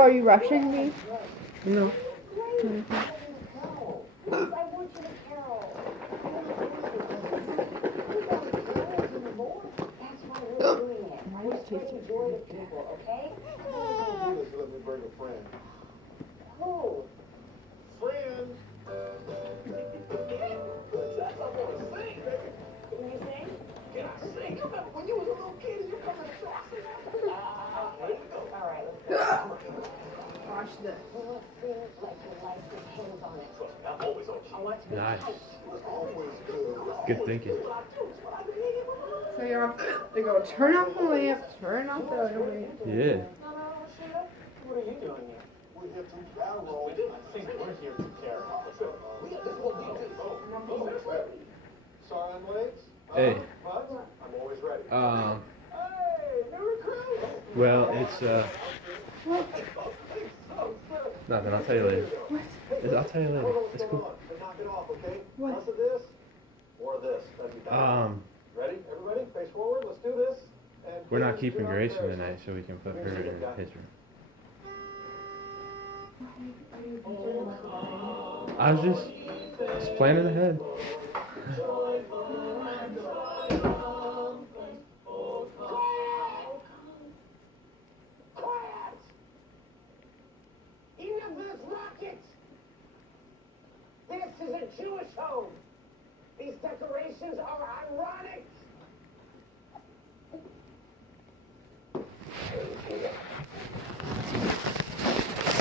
are you rushing me? No. Nice. Good thinking. So you have to go turn off the lamp, turn off the other lamp. Yeah. What are you doing here? We're here to barrel. I think we're here to carry. This is what we do. Sorry, I'm late. Hey. But I'm always ready. Hey, new recruit. well, it's nothing. I'll tell you later. I'll tell you later. It's cool. Knock it off, okay? What? Less of this or this. That'd be better. Ready? Everybody, face forward. Let's do this. And We're not please keeping do Grace for the embarrass night, so we can put her in his room. I was just planning ahead. Quiet! Enough of this racket! This is a Jewish home. These decorations are ironic.